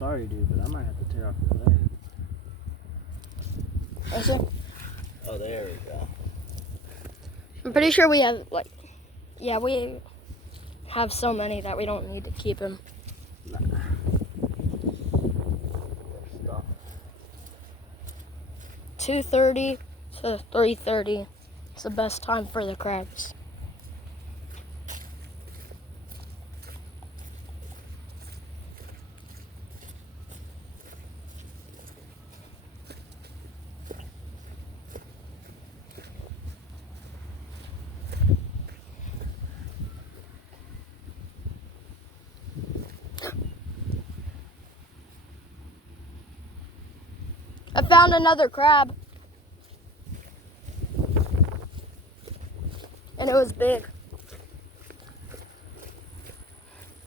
Sorry, dude, but I might have to tear off your leg. Is it? Oh, there we go. I'm pretty sure we have, like, yeah, we have so many that we don't need to keep him. Nah. Stop. 2:30 to 3:30 is the best time for the crabs. I found another crab. And it was big.